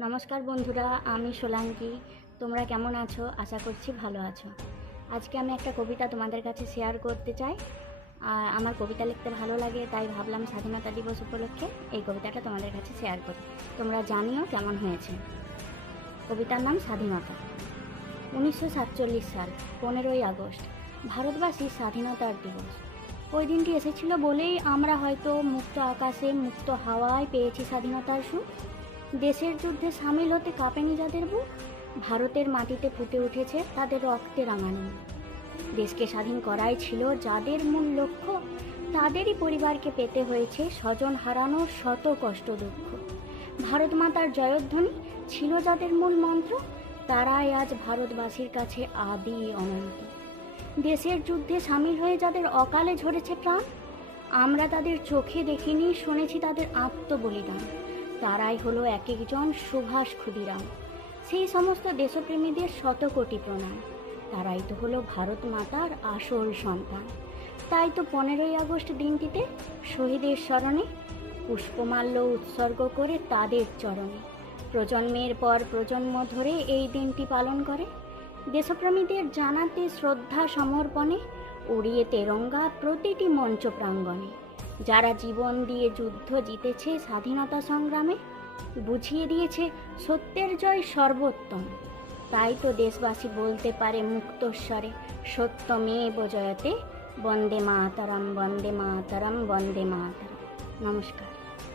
নমস্কার বন্ধুরা, আমি সোলাঙ্কি। তোমরা কেমন আছো? আশা করছি ভালো আছো। আজকে আমি একটা কবিতা তোমাদের কাছে শেয়ার করতে চাই। আর আমার কবিতা লিখতে ভালো লাগে, তাই ভাবলাম স্বাধীনতা দিবস উপলক্ষে এই কবিতাটা তোমাদের কাছে শেয়ার করি। তোমরা জানিও কেমন হয়েছে। কবিতার নাম স্বাধীনতা। 1947 সাল 15ই আগস্ট ভারতবাসীর স্বাধীনতার দিবস। ওই দিনটি এসেছিল বলেই আমরা হয়তো মুক্ত আকাশে মুক্ত হাওয়ায় পেয়েছি স্বাধীনতার সুখ। দেশের যুদ্ধে সামিল হতে কাঁপেনি যাদের বুক, ভারতের মাটিতে ফুটে উঠেছে তাদের রক্তে রাঙানো। দেশকে স্বাধীন করাই ছিল যাদের মূল লক্ষ্য, তাদেরই পরিবারকে পেতে হয়েছে স্বজন হারানোর শত কষ্ট দুঃখ। ভারত মাতার জয়ধ্বনি ছিল যাদের মূল মন্ত্র, তারাই আজ ভারতবাসীর কাছে আদি অনন্ত। দেশের যুদ্ধে সামিল হয়ে যাদের অকালে ঝরেছে প্রাণ, আমরা তাদের চোখে দেখিনি, শুনেছি তাদের আত্মবলিদান। তারাই হলো এক একজন সুভাষ ক্ষুদিরাম। সেই সমস্ত দেশপ্রেমীদের শত কোটি প্রণাম। তারাই তো হলো ভারত মাতার আসল সন্তান। তাই তো 15ই আগস্ট দিনটিতে শহীদের স্মরণে পুষ্পমাল্য উৎসর্গ করে তাদের চরণে প্রজন্মের পর প্রজন্ম ধরে এই দিনটি পালন করে। দেশপ্রেমীদের জানাতে শ্রদ্ধা সমর্পণে উড়িয়ে তেরঙ্গা প্রতিটি মঞ্চ প্রাঙ্গণে। যারা জীবন দিয়ে যুদ্ধ জিতেছে স্বাধীনতা সংগ্রামে, বুঝিয়ে দিয়েছে সত্যের জয় সর্বোত্তম। তাই তো দেশবাসী বলতে পারে মুক্তস্বরে, সত্যমেব জয়তে, বন্দে মাতরম বন্দে মাতরম বন্দে মাতরম। নমস্কার।